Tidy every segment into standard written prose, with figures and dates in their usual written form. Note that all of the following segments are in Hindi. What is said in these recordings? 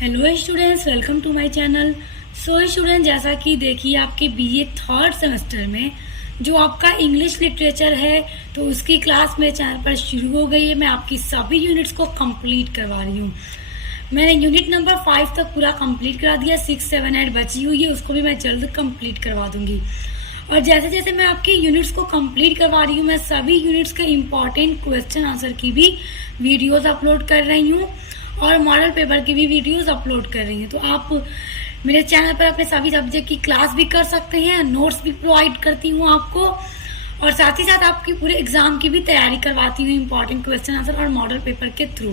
Hello students, welcome to my channel. So student, जैसा कि देखिए आपके बीए थर्ड सेमेस्टर में जो आपका इंग्लिश लिटरेचर है तो उसकी क्लास मेरे चैनल पर शुरू हो गई है। मैं आपकी सभी यूनिट्स को कंप्लीट करवा रही हूँ। मैंने यूनिट नंबर 5 तक पूरा कंप्लीट करा दिया। 6, 7, 8 बची हुई है, उसको भी मैं जल्द कंप्लीट करवा दूंगी। और जैसे जैसे मैं आपकी यूनिट्स को कंप्लीट करवा रही हूँ, मैं सभी यूनिट्स के इम्पॉर्टेंट क्वेश्चन आंसर की भी वीडियोज अपलोड कर रही हूँ और मॉडल पेपर की भी वीडियोस अपलोड कर रही हैं। तो आप मेरे चैनल पर अपने सभी सब्जेक्ट की क्लास भी कर सकते हैं, नोट्स भी प्रोवाइड करती हूँ आपको, और साथ ही साथ आपकी पूरे एग्जाम की भी तैयारी करवाती हूँ इम्पॉर्टेंट क्वेश्चन आंसर और मॉडल पेपर के थ्रू।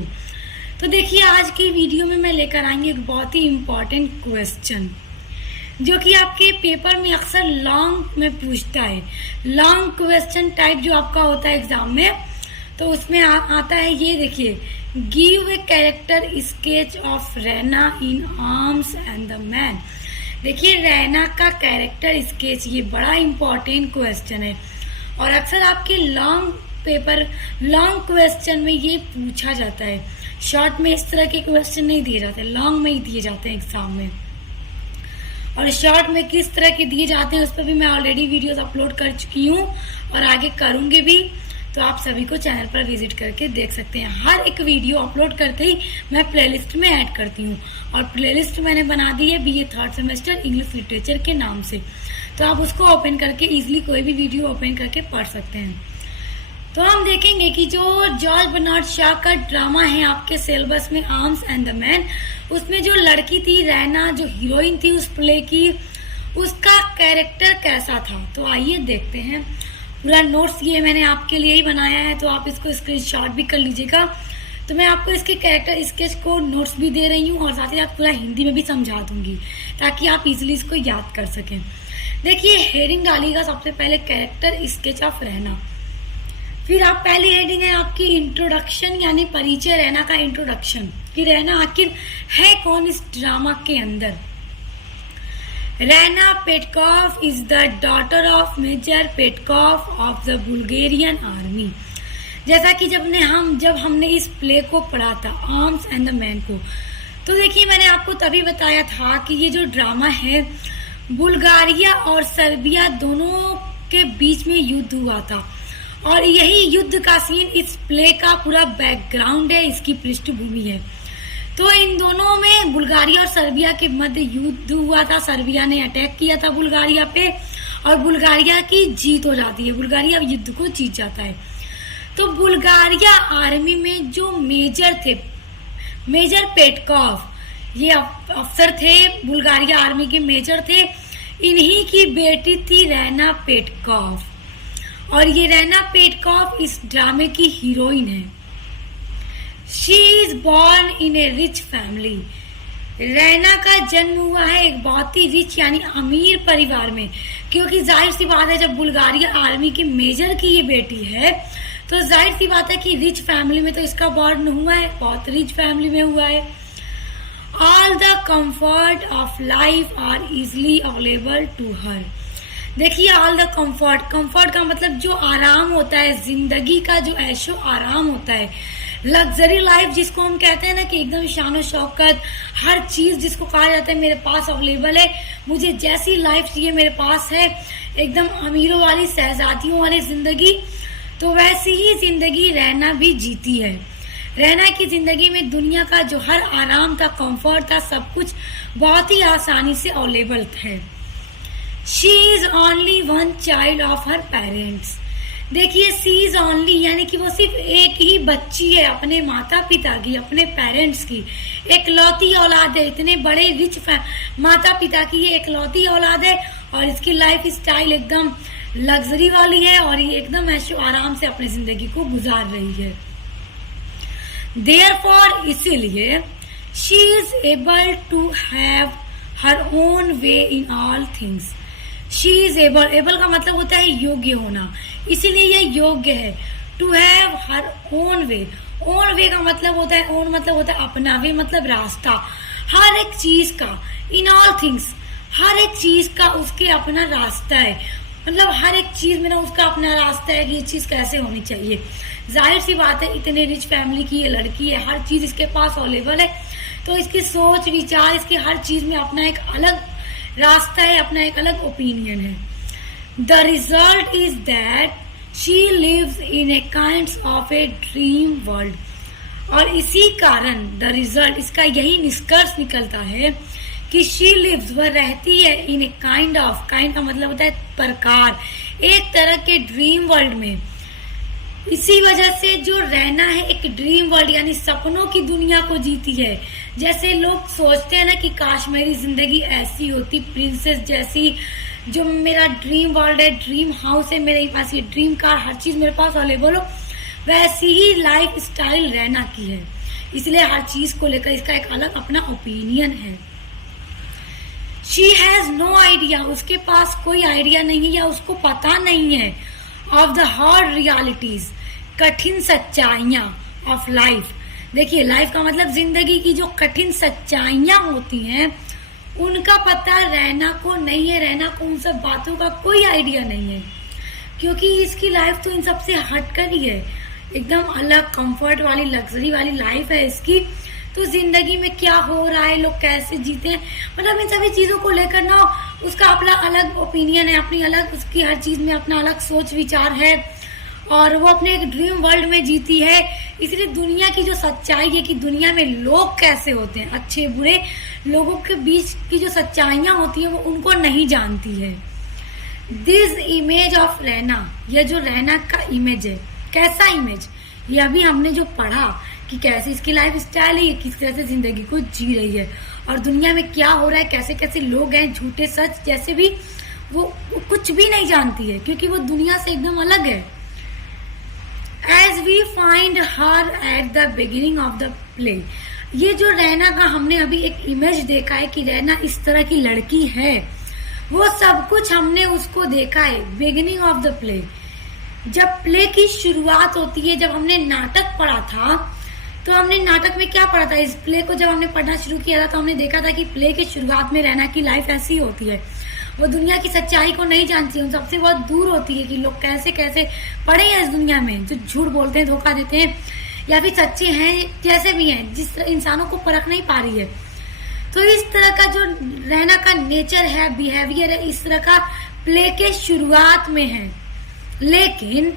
तो देखिए, आज की वीडियो में मैं लेकर आएंगे एक बहुत ही इम्पॉर्टेंट क्वेश्चन जो कि आपके पेपर में अक्सर लॉन्ग में पूछता है। लॉन्ग क्वेश्चन टाइप जो आपका होता है एग्जाम में, तो उसमें आता है ये देखिए, give a character sketch of Raina in arms and the man. देखिए, रैना का कैरेक्टर स्केच, ये बड़ा इंपॉर्टेंट क्वेश्चन है और अक्सर आपके लॉन्ग क्वेश्चन में ये पूछा जाता है। शॉर्ट में इस तरह के क्वेश्चन नहीं दिए जाते, लॉन्ग में ही दिए जाते हैं एग्जाम में। और शॉर्ट में किस तरह के दिए जाते हैं उस पर भी मैं ऑलरेडी वीडियोस अपलोड कर चुकी हूँ और आगे करूँगी भी। तो आप सभी को चैनल पर विजिट करके देख सकते हैं। हर एक वीडियो अपलोड करते ही मैं प्लेलिस्ट में ऐड करती हूँ और प्लेलिस्ट मैंने बना दी है BA third semester English literature के नाम से। तो आप उसको ओपन करके इजीली कोई भी वीडियो ओपन करके पढ़ सकते हैं। तो हम देखेंगे कि जो जॉर्ज बर्नार्ड शॉ का ड्रामा है आपके सिलेबस में, आर्म्स एंड द मैन, उसमें जो लड़की थी रैना, जो हीरोइन थी उस प्ले की, उसका कैरेक्टर कैसा था। तो आइए देखते हैं। पूरा नोट्स ये मैंने आपके लिए ही बनाया है, तो आप इसको स्क्रीनशॉट भी कर लीजिएगा। तो मैं आपको इसके कैरेक्टर स्केच को नोट्स भी दे रही हूँ और साथ ही साथ पूरा हिंदी में भी समझा दूंगी ताकि आप इजीली इसको याद कर सकें। देखिए, हेडिंग डालिएगा सबसे पहले कैरेक्टर स्केच ऑफ रैना। फिर आप पहली हेडिंग है आपकी इंट्रोडक्शन, यानी परिचय, रैना का इंट्रोडक्शन कि रैना आखिर है कौन इस ड्रामा के अंदर। Rana Petkov is the daughter of Major Petkov of the Bulgarian Army। जैसा कि जब हमने इस प्ले को पढ़ा था, आर्म्स एंड द मैन को, तो देखिए मैंने आपको तभी बताया था कि ये जो ड्रामा है बुल्गारिया और सर्बिया दोनों के बीच में युद्ध हुआ था और यही युद्ध का सीन इस प्ले का पूरा बैकग्राउंड है, इसकी पृष्ठभूमि है। तो इन दोनों में बुल्गारिया और सर्बिया के मध्य युद्ध हुआ था। सर्बिया ने अटैक किया था बुल्गारिया पे और बुल्गारिया की जीत हो जाती है, बुल्गारिया युद्ध को जीत जाता है। तो बुल्गारिया आर्मी में जो मेजर थे, मेजर पेटकॉव, ये अफसर थे, बुल्गारिया आर्मी के मेजर थे। इन्हीं की बेटी थी रैना पेटकॉव और ये रैना पेटकॉव इस ड्रामे की हीरोइन है। She is born in a rich family। Raina का जन्म हुआ है एक बहुत ही रिच यानी अमीर परिवार में, क्योंकि जाहिर सी बात है जब बुल्गारिया आर्मी के मेजर की ये बेटी है तो जाहिर सी बात है कि रिच फैमिली में तो इसका बॉर्न हुआ है, बहुत रिच फैमिली में हुआ है। All the comfort of life are easily available to her. देखिए, ऑल द कंफर्ट का मतलब जो आराम होता है, जिंदगी का जो ऐशो आराम होता है, लग्जरी लाइफ जिसको हम कहते हैं ना कि एकदम शान शौकत, हर चीज जिसको कहा जाता है मेरे पास अवेलेबल है, मुझे जैसी लाइफ चाहिए मेरे पास है, एकदम अमीरों वाली, शहजादियों वाली जिंदगी। तो वैसी ही जिंदगी रैना भी जीती है। रैना की जिंदगी में दुनिया का जो हर आराम था, कंफर्ट था, सब कुछ बहुत ही आसानी से अवेलेबल है। She is only one child of her parents. देखिए, सी इज ओनली यानी कि वो सिर्फ एक ही बच्ची है अपने माता पिता की, अपने पेरेंट्स की, एकलौती औलाद है। इतने बड़े रिच माता पिता की ये एकलौती औलाद है और इसकी लाइफ स्टाइल एकदम लग्जरी वाली है और ये एकदम ऐशो आराम से अपनी जिंदगी को गुजार रही है। देयरफॉर, इसीलिए, she is able to have her own way in all things. She is able का मतलब होता है योग्य होना, इसीलिए ये योग्य है। To have her own way, own way का मतलब होता है, ओन मतलब होता है अपना, वे मतलब रास्ता, हर एक चीज का, इन ऑल थिंग्स, हर एक चीज का उसके अपना रास्ता है। मतलब हर एक चीज में ना उसका अपना रास्ता है कि ये चीज कैसे होनी चाहिए। जाहिर सी बात है, इतने रिच फैमिली की ये लड़की है, हर चीज इसके पास अवेलेबल है, तो इसकी सोच विचार, इसकी हर चीज में अपना एक अलग रास्ता है, अपना एक अलग ओपिनियन है। The result is that she lives in a kind of a dream world. और इसी कारण द रिजल्ट, इसका यही निष्कर्ष निकलता है कि शी लिव्स, वह रहती है, इन ए काइंड ऑफ, काइंड का मतलब होता है प्रकार, एक तरह के ड्रीम वर्ल्ड में। इसी वजह से जो रहना है एक ड्रीम वर्ल्ड यानी सपनों की दुनिया को जीती है। जैसे लोग सोचते हैं ना कि काश मेरी जिंदगी ऐसी होती, प्रिंसेस जैसी, जो मेरा ड्रीम वर्ल्ड है, ड्रीम हाउस है मेरे पास, ये ड्रीम कार, हर चीज मेरे पास अवेलेबल हो, वैसी ही लाइफ स्टाइल रहना की है। इसलिए हर चीज को लेकर इसका एक अलग अपना ओपिनियन है। शी हैज नो आइडिया, उसके पास कोई आइडिया नहीं है या उसको पता नहीं है ऑफ द हार्ड रियलिटीज, कठिन सच्चाइयां ऑफ लाइफ। देखिए, लाइफ का मतलब जिंदगी की जो कठिन सच्चाइयां होती हैं उनका पता रहना को नहीं है, रहना को उन सब बातों का कोई आइडिया नहीं है, क्योंकि इसकी लाइफ तो इन सबसे हटकर ही है, एकदम अलग कंफर्ट वाली, लग्जरी वाली लाइफ है इसकी। तो जिंदगी में क्या हो रहा है, लोग कैसे जीते हैं, मतलब इन सभी चीजों को लेकर ना उसका अपना अलग ओपिनियन है, अपनी अलग, उसकी हर चीज में अपना अलग सोच विचार है, और वो अपने एक ड्रीम वर्ल्ड में जीती है। इसलिए दुनिया की जो सच्चाई है कि दुनिया में लोग कैसे होते हैं, अच्छे बुरे, लोगों के बीच की जो सच्चाइयां होती हैं वो उनको नहीं जानती है। दिस इमेज ऑफ रैना, यह जो रैना का इमेज है, कैसा इमेज, ये अभी हमने जो पढ़ा कि कैसे इसकी लाइफ स्टाइल है, ये किस तरह से जिंदगी को जी रही है, और दुनिया में क्या हो रहा है, कैसे कैसे लोग हैं, झूठे सच जैसे भी, वो कुछ भी नहीं जानती है, क्योंकि वो दुनिया से एकदम अलग है। As we find her at the beginning of the play, ये जो रैना का हमने अभी एक इमेज देखा है कि रैना इस तरह की लड़की है, वो सब कुछ हमने उसको देखा है बिगिनिंग ऑफ द प्ले। जब प्ले की शुरुआत होती है, जब हमने नाटक पढ़ा था, तो हमने नाटक में क्या पढ़ा था, इस प्ले को जब हमने पढ़ना शुरू किया था तो हमने देखा था कि प्ले के शुरुआत में रैना की लाइफ ऐसी होती है, वो दुनिया की सच्चाई को नहीं जानती है, उन सबसे बहुत दूर होती है कि लोग कैसे कैसे पड़े हैं इस दुनिया में, जो झूठ बोलते हैं, धोखा देते हैं, या फिर सच्चे हैं, जैसे भी हैं, जिस तरह इंसानों को परख नहीं पा रही है। तो इस तरह का जो रैना का नेचर है, बिहेवियर है, इस तरह का प्ले के शुरुआत में है। लेकिन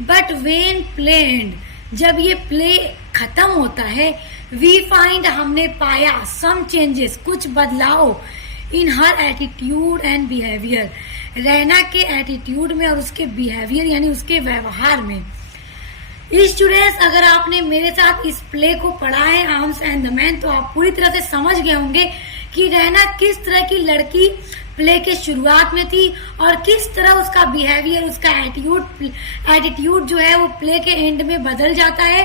बट वेन प्ले एंड, जब ये प्ले खत्म होता है, वी फाइंड, हमने पाया, सम चेंजेस, कुछ बदलाव, इन हर एटीट्यूड एंड बिहेवियर, रैना के एटीट्यूड में और उसके बिहेवियर यानी उसके व्यवहार में। स्टूडेंट्स, अगर आपने मेरे साथ इस प्ले को पढ़ा है, आर्म्स एंड द मैन, तो आप पूरी तरह से समझ गए होंगे कि रैना किस तरह की लड़की प्ले के शुरुआत में थी और किस तरह उसका बिहेवियर, उसका एटीट्यूड जो है वो प्ले के एंड में बदल जाता है।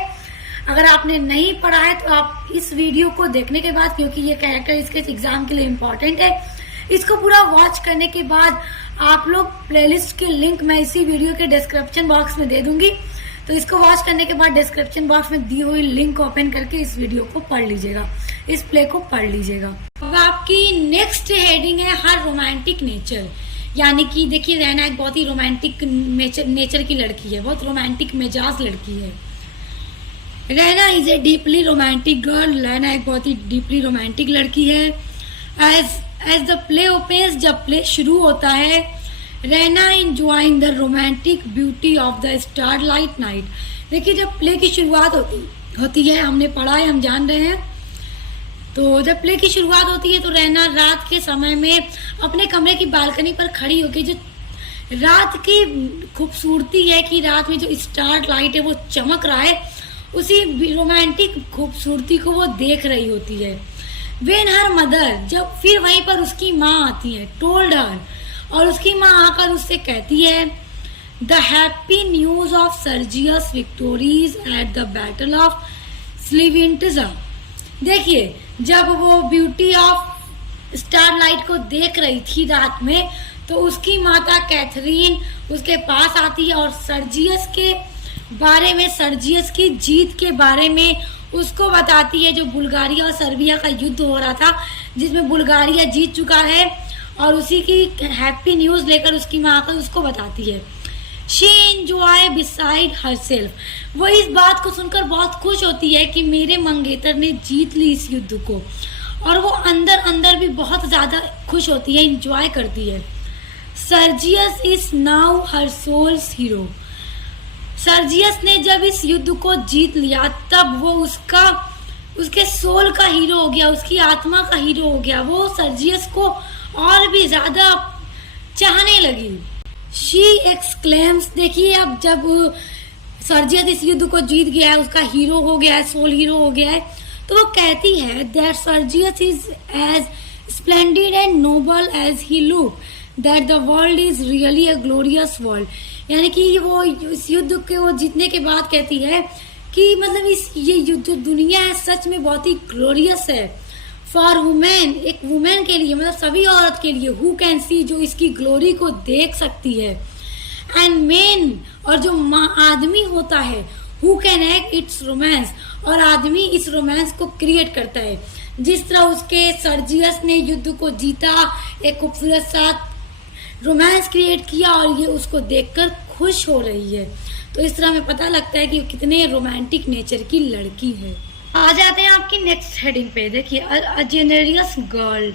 अगर आपने नहीं पढ़ा है तो आप इस वीडियो को देखने के बाद, क्योंकि ये कैरेक्टर इसके एग्जाम के लिए इम्पोर्टेंट है, इसको पूरा वॉच करने के बाद आप लोग प्लेलिस्ट के लिंक मैं इसी वीडियो के डिस्क्रिप्शन बॉक्स में दे दूंगी, तो इसको वॉच करने के बाद डिस्क्रिप्शन बॉक्स में दी हुई लिंक ओपन करके इस वीडियो को पढ़ लीजिएगा, इस प्ले को पढ़ लीजिएगा। अब आपकी नेक्स्ट हेडिंग है हर रोमांटिक नेचर, यानी कि देखिए रैना एक बहुत ही रोमांटिक नेचर की लड़की है, बहुत रोमांटिक मिजाज लड़की है। Raina is A deeply romantic girl, Raina एक बहुत ही डीपली रोमांटिक लड़की है। एज द प्ले ओपन्स, जब प्ले शुरू होता है, Raina enjoying the romantic beauty of the starlight night. देखिए जब प्ले की शुरुआत होती है, हमने पढ़ा है, हम जान रहे हैं, तो जब प्ले की शुरुआत होती है तो रैना रात के समय में अपने कमरे की बालकनी पर खड़ी होकर जो रात की खूबसूरती है कि रात में जो स्टार लाइट है वो चमक रहा है, उसी रोमांटिक खूबसूरती को वो देख रही होती है। वेन हर मदर, जब फिर वहीं पर उसकी माँ आती है, टोल्ड हर, और उसकी माँ आकर उससे कहती है the happy news of Sergius victories at the battle of Slivnitza. देखिए जब वो ब्यूटी ऑफ स्टारलाइट को देख रही थी रात में, तो उसकी माता कैथरीन उसके पास आती है और सर्जियस के बारे में, सर्जियस की जीत के बारे में उसको बताती है, जो बुल्गारिया और सर्बिया का युद्ध हो रहा था जिसमें बुल्गारिया जीत चुका है, और उसी की हैप्पी न्यूज लेकर उसकी माँ आकर उसको बताती है। She enjoy beside her self. वो इस बात को सुनकर बहुत खुश होती है कि मेरे मंगेतर ने जीत ली इस युद्ध को, और वो अंदर अंदर भी बहुत ज़्यादा खुश होती है, एंजॉय करती है। Sergius is now her soul's hero. Sergius ने जब इस युद्ध को जीत लिया तब वो उसके सोल का हीरो हो गया, उसकी आत्मा का हीरो हो गया। वो सर्जियस को और भी ज्यादा चाहने लगी। शी एक्सक्लेम्स, देखिए अब जब सर्जियस इस युद्ध को जीत गया है, उसका हीरो हो गया है, सोल हीरो हो गया है, तो वो कहती है that Sergius is as splendid and noble as he look, that the world is really a glorious world. यानी कि वो इस युद्ध के वो जीतने के बाद कहती है कि मतलब ये युद्ध दुनिया है सच में बहुत ही ग्लोरियस है। फॉर वुमेन, एक वुमेन के लिए, मतलब सभी औरत के लिए, हु कैन सी, जो इसकी ग्लोरी को देख सकती है। एंड मेन, और जो आदमी होता है, who can act it's romance, और आदमी इस रोमांस को क्रिएट करता है। जिस तरह उसके सर्जियस ने युद्ध को जीता, एक खूबसूरत सा रोमांस क्रिएट किया, और ये उसको देखकर खुश हो रही है। तो इस तरह हमें पता लगता है कि कितने रोमांटिक नेचर की लड़की है। आ जाते हैं आपकी नेक्स्ट हेडिंग पे। देखिए अ जेनरियस गर्ल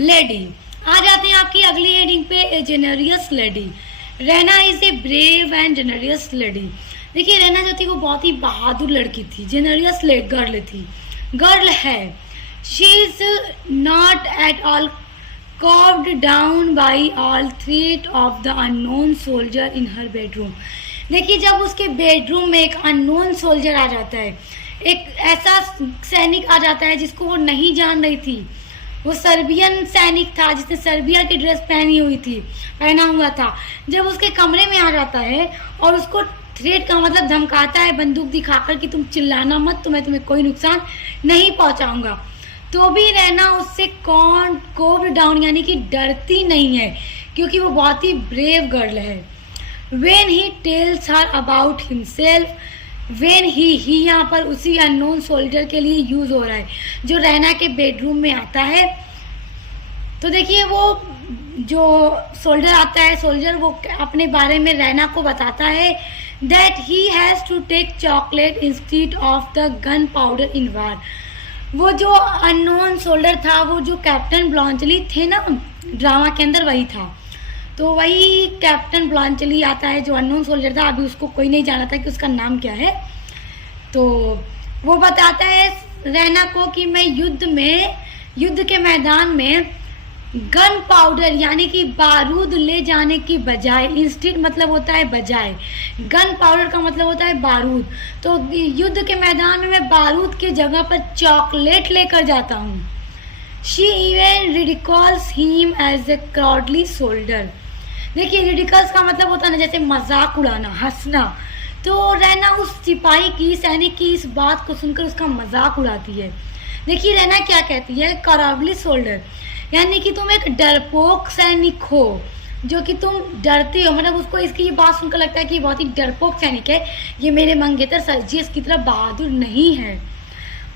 लेडी। आ जाते हैं आपकी अगली हेडिंग पे, a generous lady. Raina is a brave and generous lady. देखिए रैना जो थी वो बहुत ही बहादुर लड़की थी, जेनरियस गर्ल थी, गर्ल है। She is not at all cowed down by all threat of the unknown soldier in her bedroom। देखिए जब उसके बेडरूम में एक अननोन सोल्जर आ जाता है, एक ऐसा सैनिक आ जाता है जिसको वो नहीं जान रही थी, वो सर्बियन सैनिक था जिसने सर्बिया की ड्रेस पहना हुआ था। जब उसके कमरे में आ जाता है और उसको थ्रेट का मतलब धमकाता है बंदूक दिखाकर कि तुम चिल्लाना मत, तो मैं तुम्हें कोई नुकसान नहीं पहुंचाऊंगा, तो भी रैना उससे कोव्ड डाउन यानी कि डरती नहीं है, क्योंकि वो बहुत ही ब्रेव गर्ल है। When he tells her about himself, when he यहाँ पर उसी अननोन सोल्जर के लिए यूज हो रहा है जो रैना के बेडरूम में आता है। तो देखिए वो जो सोल्जर आता है, सोल्जर वो अपने बारे में रैना को बताता है that he has to take chocolate instead of the gun powder in war. वो जो अननोन सोल्जर था, वो जो कैप्टन ब्लॉन्चली थे ना ड्रामा के अंदर, वही था। तो वही कैप्टन ब्लॉन्चली आता है जो अननोन सोल्जर था, अभी उसको कोई नहीं जाना था कि उसका नाम क्या है। तो वो बताता है रैना को कि मैं युद्ध के मैदान में गन पाउडर यानी कि बारूद ले जाने की बजाय, इंस्टेड मतलब होता है बजाय, गन पाउडर का मतलब होता है बारूद, तो युद्ध के मैदान में मैं बारूद की जगह पर चॉकलेट लेकर जाता हूँ। She even ridicules him as a cowardly soldier. देखिए रिडिकल्स का मतलब होता है ना जैसे मजाक उड़ाना, हंसना। तो रैना उस सिपाही की, सैनिक की इस बात को सुनकर उसका मजाक उड़ाती है। देखिए रैना क्या कहती है, क्राउडली सोल्जर यानी कि तुम एक डरपोक सैनिक हो, जो कि तुम डरते हो, मतलब उसको इसकी ये बात सुनकर लगता है कि बहुत ही डरपोक सैनिक है, ये मेरे मंगेतर सर्जियस की तरह बहादुर नहीं है।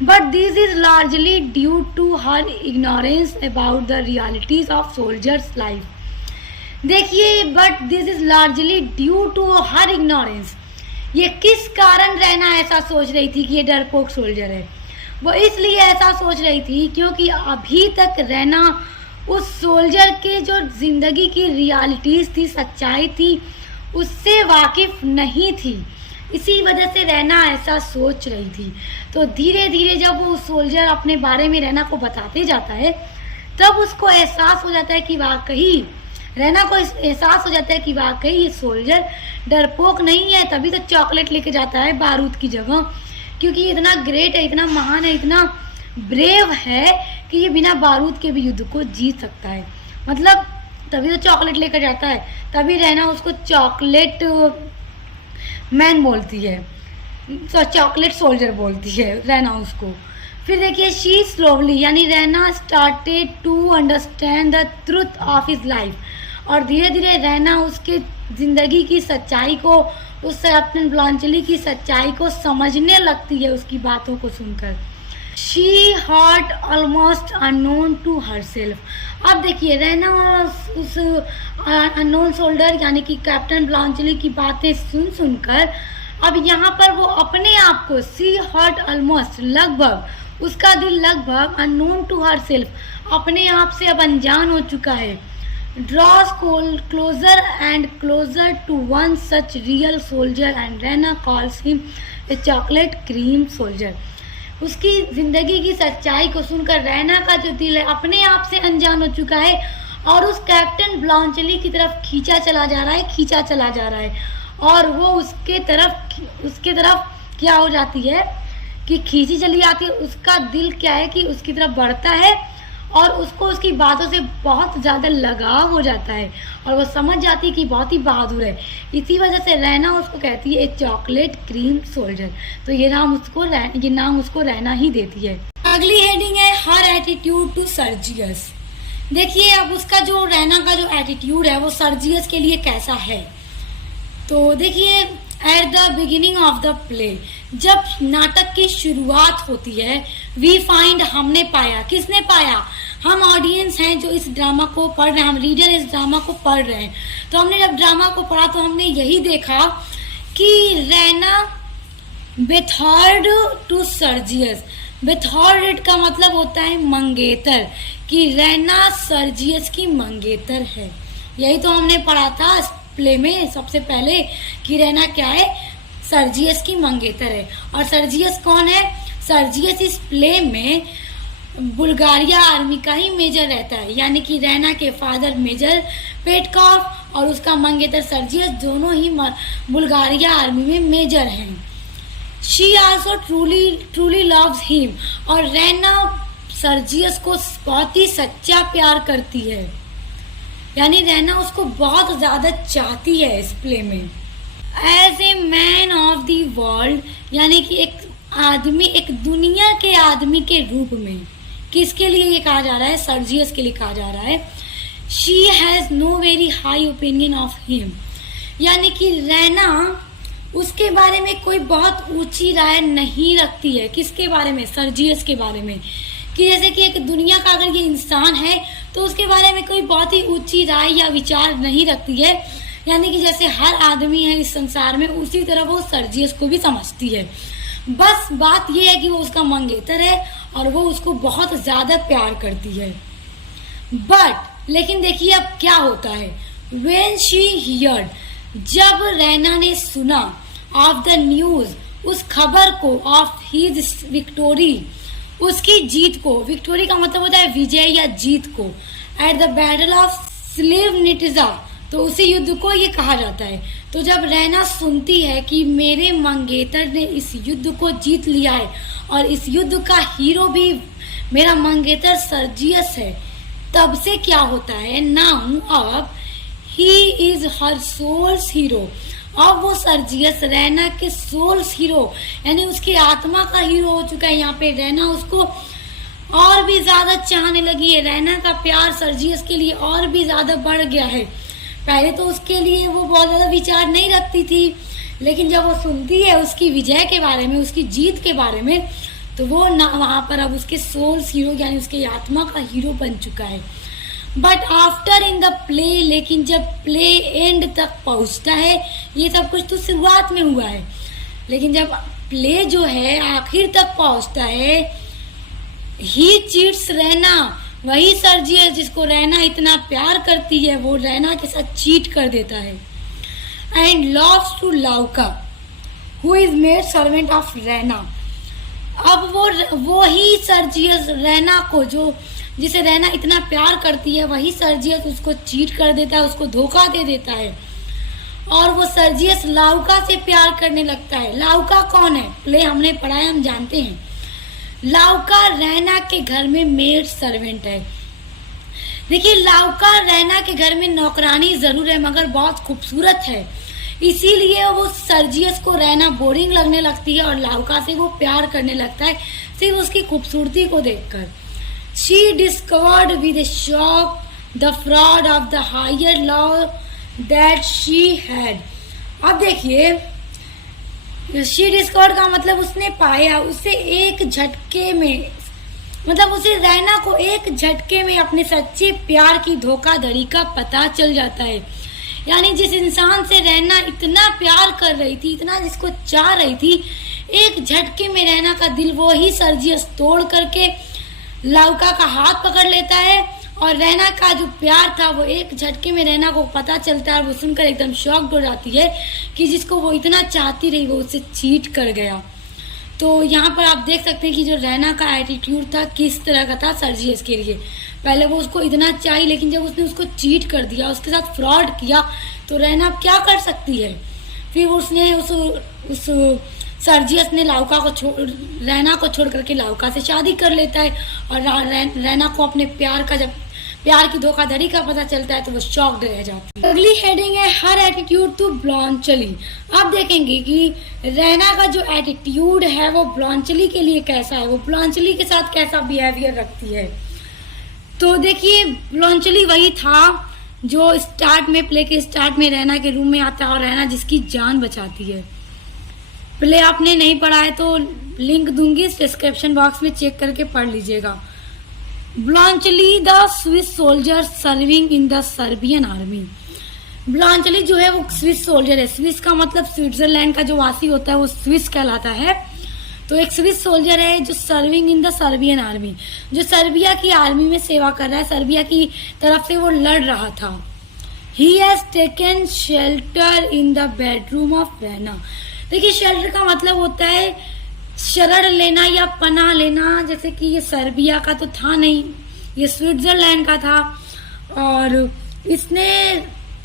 But this is largely due to her ignorance about the realities of soldier's life. देखिए but this is largely due to her ignorance, ये किस कारण रैना ऐसा सोच रही थी कि ये डरपोक सोल्जर है। वो इसलिए ऐसा सोच रही थी क्योंकि अभी तक रैना उस सोल्जर के जो जिंदगी की रियलिटीज थी, सच्चाई थी, उससे वाकिफ नहीं थी। इसी वजह से रैना ऐसा सोच रही थी। तो धीरे धीरे जब वो सोल्जर अपने बारे में रैना को बताते जाता है, तब उसको एहसास हो जाता है कि वाकई, रैना को एहसास हो जाता है कि वाकई ये सोल्जर डरपोक नहीं है, तभी तो चॉकलेट लेके जाता है बारूद की जगह, क्योंकि ये इतना ग्रेट है, इतना महान है, इतना ब्रेव है कि ये बिना बारूद के भी युद्ध को जीत सकता है। मतलब तभी तो चॉकलेट लेकर जाता है, तभी रैना उसको चॉकलेट मैन बोलती है, तो चॉकलेट सोल्जर बोलती है रैना उसको। फिर देखिए शी स्लोली यानी Raina started to understand the truth of his life, और धीरे धीरे रैना उसके जिंदगी की सच्चाई को, उस कैप्टन ब्लॉन्चली की सच्चाई को समझने लगती है उसकी बातों को सुनकर। She heart almost unknown to herself, अब देखिए रैना उस अननोन सोल्जर यानी कि कैप्टन ब्लांचली की बातें सुनकर अब यहाँ पर वो अपने आप को सी हर्ट ऑलमोस्ट लगभग उसका दिल लगभग अननोन टू हर सेल्फ अपने आप से अब अनजान हो चुका है। Draws closer and closer to one such real soldier and Raina calls him a chocolate cream soldier. उसकी जिंदगी की सच्चाई को सुनकर रैना का जो दिल है अपने आप से अनजान हो चुका है और उस कैप्टन ब्लांचली की तरफ खींचा चला जा रहा है और वो उसके तरफ क्या हो जाती है कि खींची चली आती है। उसका दिल क्या है कि उसकी तरफ बढ़ता है और उसको उसकी बातों से बहुत ज़्यादा लगाव हो जाता है और वो समझ जाती है कि बहुत ही बहादुर है। इसी वजह से रैना उसको कहती है एक चॉकलेट क्रीम सोल्जर। तो ये नाम उसको रैना ही देती है। अगली हेडिंग है हर एटीट्यूड टू सर्जियस। देखिए अब उसका जो रैना का जो एटीट्यूड है वो सर्जियस के लिए कैसा है। तो देखिए eight the beginning of the play जब नाटक की शुरुआत होती है वी फाइंड हमने पाया, किसने पाया, हम ऑडियंस हैं जो इस ड्रामा को पढ़ रहे हैं, हम रीडर इस ड्रामा को पढ़ रहे हैं। तो हमने जब ड्रामा को पढ़ा तो हमने यही देखा कि रैना बेथॉर्ड टू सर्जियस। बेथॉर्ड का मतलब होता है मंगेतर, कि रैना सर्जियस की मंगेतर है। यही तो हमने पढ़ा था प्ले में सबसे पहले कि रैना क्या है, सर्जियस की मंगेतर है। और सर्जियस कौन है, सर्जियस इस प्ले में बुल्गारिया आर्मी का ही मेजर रहता है, यानी कि रैना के फादर मेजर पेटकॉफ और उसका मंगेतर सर्जियस दोनों ही बुल्गारिया आर्मी में मेजर हैं। She also truly loves him, और रैना सर्जियस को बहुत ही सच्चा प्यार करती है, यानी रैना उसको बहुत ज्यादा चाहती है इस प्ले में। As a man of the world, यानी कि एक आदमी, एक दुनिया के आदमी के रूप में, किसके लिए ये कहा जा रहा है, सर्जियस के लिए कहा जा रहा है। She has know very high opinion of him, यानी कि रैना उसके बारे में कोई बहुत ऊंची राय नहीं रखती है। किसके बारे में, सर्जियस के बारे में, कि जैसे कि एक दुनिया का अगर ये इंसान है तो उसके बारे में कोई बहुत ही ऊंची राय या विचार नहीं रखती है, यानी कि जैसे हर आदमी है इस संसार में उसी तरह वो सर्जियस को भी समझती है। बस बात ये है कि वो उसका मंगेतर है और वो उसको बहुत ज्यादा प्यार करती है। बट लेकिन देखिए अब क्या होता है, व्हेन शी हियर्ड, जब रैना ने सुना, ऑफ द न्यूज, उस खबर को, ऑफ हिज विक्टोरी, उसकी जीत को, विक्टोरी का मतलब होता है विजय या जीत को, एट द बैटल ऑफ स्लिवनिटिजा, तो उसी युद्ध को ये कहा जाता है। तो जब रैना सुनती है कि मेरे मंगेतर ने इस युद्ध को जीत लिया है और इस युद्ध का हीरो भी मेरा मंगेतर सर्जियस है, तब से क्या होता है, नाउ अब he is her soul's hero, अब वो सर्जियस रैना के सोल्स हीरो, यानी उसकी आत्मा का हीरो हो चुका है। यहाँ पे रैना उसको और भी ज्यादा चाहने लगी है, रैना का प्यार सर्जियस के लिए और भी ज्यादा बढ़ गया है। पहले तो उसके लिए वो बहुत ज्यादा विचार नहीं रखती थी, लेकिन जब वो सुनती है उसकी विजय के बारे में, उसकी जीत के बारे में, तो वो वहां पर अब उसके सोल्स हीरो यानी उसके आत्मा का हीरो बन चुका है। But after in the play, लेकिन जब प्ले एंड तक पहुंचता है, ये सब कुछ तो शुरुआत में हुआ है, लेकिन जब प्ले जो है आखिर तक पहुंचता है, ही चीट्स रैना, वही सर्जियस जिसको रैना इतना प्यार करती है वो रैना के साथ चीट कर देता है। And loves to Louka who is maid servant of Raina, अब वो ही सर्जियस रैना को, जो जिसे रैना इतना प्यार करती है, वही सर्जियस उसको चीट कर देता है, उसको धोखा दे देता है और वो सर्जियस लाउका से प्यार करने लगता है। लाउका कौन है, प्ले हमने पढ़ा है, हम जानते हैं। लाउका रैना के घर में मेड सर्वेंट है। देखिए लाउका रैना के घर में नौकरानी जरूर है मगर बहुत खूबसूरत है, इसीलिए वो सर्जियस को रैना बोरिंग लगने लगती है और लाउका से वो प्यार करने लगता है सिर्फ उसकी खूबसूरती को देखकर। She discovered with a shock the fraud of the higher law that she had. अब देखिए she discovered का मतलब उसने पाया, उसे एक झटके में मतलब उसे रैना को एक झटके में अपने सच्चे प्यार की धोखाधड़ी का पता चल जाता है। यानी जिस इंसान से रैना इतना प्यार कर रही थी, इतना जिसको चाह रही थी, एक झटके में रैना का दिल वो ही सर्जियस तोड़ करके लौका का हाथ पकड़ लेता है। और रैना का जो प्यार था वो एक झटके में रैना को पता चलता है। वो सुनकर एकदम शॉक्ड हो जाती है कि जिसको वो इतना चाहती रही वो उससे चीट कर गया। तो यहाँ पर आप देख सकते हैं कि जो रैना का एटीट्यूड था किस तरह का था सर्जियस के लिए। पहले वो उसको इतना चाहिए, लेकिन जब उसने उसको चीट कर दिया, उसके साथ फ्रॉड किया, तो रैना अब क्या कर सकती है। फिर उसने उस सर्जियस ने रैना को छोड़ करके लौका से शादी कर लेता है। और रैना को अपने जब प्यार की धोखाधड़ी का पता चलता है तो वो शॉक्ड रह जाती है। अगली हेडिंग है हर एटीट्यूड टू ब्लॉन्चली। आप देखेंगे कि रैना का जो एटीट्यूड है वो ब्लॉन्चली के लिए कैसा है, वो ब्लॉन्चली के साथ कैसा बिहेवियर रखती है। तो देखिए, ब्लॉन्चली वही था जो प्ले के स्टार्ट में रैना के रूम में आता है और रैना जिसकी जान बचाती है। प्ले आपने नहीं पढ़ा है तो लिंक दूंगी डिस्क्रिप्शन बॉक्स में, चेक करके पढ़ लीजिएगा। Bluntschli the Swiss soldier serving in the Serbian army. Bluntschli जो है वो स्विस सोल्जर है। स्विस का मतलब स्विट्जरलैंड का जो वासी होता है वो स्विस कहलाता है। तो एक स्विस सोल्जर है जो serving in the Serbian army, जो सर्बिया की आर्मी में सेवा कर रहा है, सर्बिया की तरफ से वो लड़ रहा था। He has taken shelter in the bedroom of Raina. देखिए, शेल्टर का मतलब होता है शरण लेना या पनाह लेना। जैसे कि ये सर्बिया का तो था नहीं, ये स्विट्जरलैंड का था। और इसने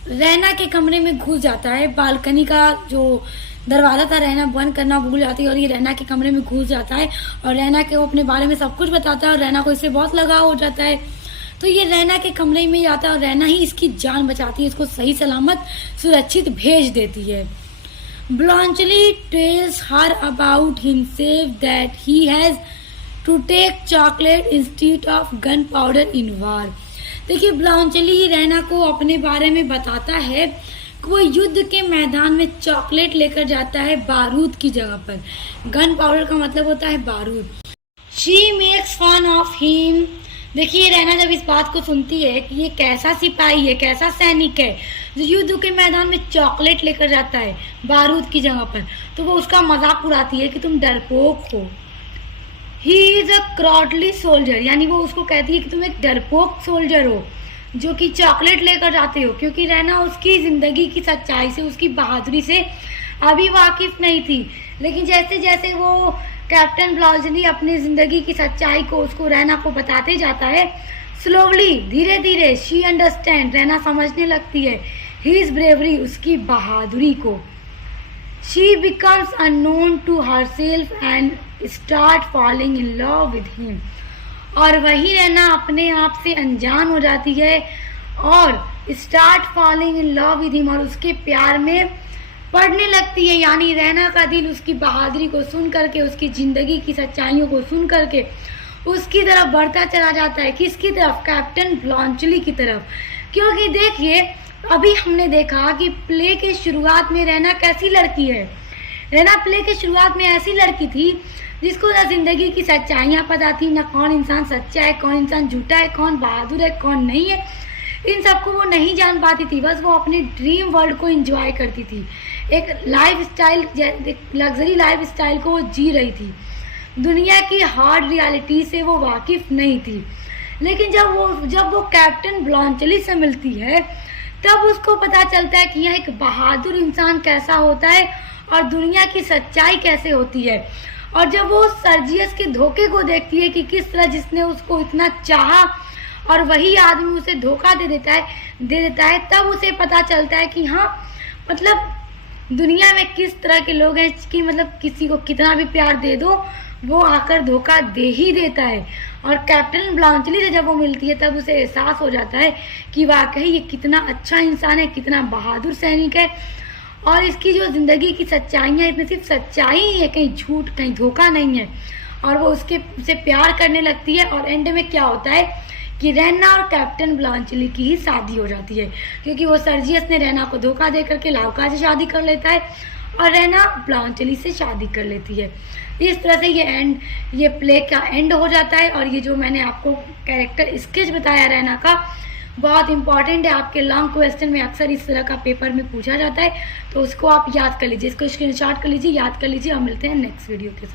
रैना के कमरे में घुस जाता है। बालकनी का जो दरवाजा था रैना बंद करना भूल जाती है और ये रैना के कमरे में घुस जाता है और रैना के वो अपने बारे में सब कुछ बताता है और रैना को इससे बहुत लगाव हो जाता है। तो ये रैना के कमरे में जाता है और रैना ही इसकी जान बचाती है, इसको सही सलामत सुरक्षित भेज देती है। Bluntschli tells her about himself that he has to take chocolate instead of gunpowder in war। देखिए, ब्लॉन्चली रैना को अपने बारे में बताता है कि वो युद्ध के मैदान में चॉकलेट लेकर जाता है बारूद की जगह पर। गन पाउडर का मतलब होता है बारूद। She makes fun of him। देखिए, रैना जब इस बात को सुनती है कि ये कैसा सिपाही है, कैसा सैनिक है जो युद्ध के मैदान में चॉकलेट लेकर जाता है बारूद की जगह पर, तो वो उसका मजाक उड़ाती है कि तुम डरपोक हो। ही इज अ क्रॉडली सोल्जर, यानी वो उसको कहती है कि तुम एक डरपोक सोल्जर हो जो कि चॉकलेट लेकर जाते हो, क्योंकि रैना उसकी जिंदगी की सच्चाई से, उसकी बहादुरी से अभी वाकिफ नहीं थी। लेकिन जैसे जैसे वो कैप्टन ब्लॉन्चली अपनी जिंदगी की सच्चाई को उसको रैना को बताते जाता है, स्लोली धीरे धीरे शी अंडरस्टैंड, रैना समझने लगती है हिज ब्रेवरी, उसकी बहादुरी को। She becomes unknown to herself and start falling in love with him. और वही रैना अपने आप से अनजान हो जाती है और start falling in love with him, और उसके प्यार में पढ़ने लगती है। यानी रैना का दिल उसकी बहादुरी को सुन करके, उसकी जिंदगी की सच्चाइयों को सुन करके उसकी तरफ बढ़ता चला जाता है। किसकी तरफ? कैप्टन ब्लॉन्चली की तरफ। क्योंकि देखिए, अभी हमने देखा कि प्ले के शुरुआत में रैना कैसी लड़की है। रैना प्ले के शुरुआत में ऐसी लड़की थी जिसको ना जिंदगी की सच्चाइयाँ पता थी, ना कौन इंसान सच्चा है, कौन इंसान झूठा है, कौन बहादुर है, कौन नहीं है, इन सबको वो नहीं जान पाती थी। बस वो अपने ड्रीम वर्ल्ड को एंजॉय करती थी, एक life style, luxury life style को वो जी रही थी। दुनिया की हार्ड रियलिटी से वो वाकिफ नहीं थी। लेकिन जब वो कैप्टन ब्लॉन्चली से मिलती है तब उसको पता चलता है कि यह एक बहादुर इंसान कैसा होता है और दुनिया की सच्चाई कैसे होती है। और जब वो सर्जियस के धोखे को देखती है कि किस तरह जिसने उसको इतना चाहा और वही आदमी उसे धोखा दे देता है, तब उसे पता चलता है कि हाँ, मतलब दुनिया में किस तरह के लोग हैं कि मतलब किसी को कितना भी प्यार दे दो वो आकर धोखा दे ही देता है। और कैप्टन ब्लॉन्चली से जब वो मिलती है तब उसे एहसास हो जाता है कि वाकई ये कितना अच्छा इंसान है, कितना बहादुर सैनिक है और इसकी जो जिंदगी की सच्चाइयाँ, इसमें सिर्फ सच्चाई ही है, कहीं झूठ, कहीं धोखा नहीं है। और वो उसे प्यार करने लगती है और एंड में क्या होता है कि रैना और कैप्टन ब्लॉन्चली की ही शादी हो जाती है, क्योंकि वो सर्जियस ने रैना को धोखा दे करके लौका से शादी कर लेता है और रैना ब्लांचेली से शादी कर लेती है। इस तरह से ये प्ले का एंड हो जाता है। और ये जो मैंने आपको कैरेक्टर स्केच बताया रैना का, बहुत इंपॉर्टेंट है, आपके लॉन्ग क्वेश्चन में अक्सर इस तरह का पेपर में पूछा जाता है, तो उसको आप याद कर लीजिए, इसको स्क्रीनशॉट कर लीजिए, याद कर लीजिए। और मिलते हैं नेक्स्ट वीडियो के साथ।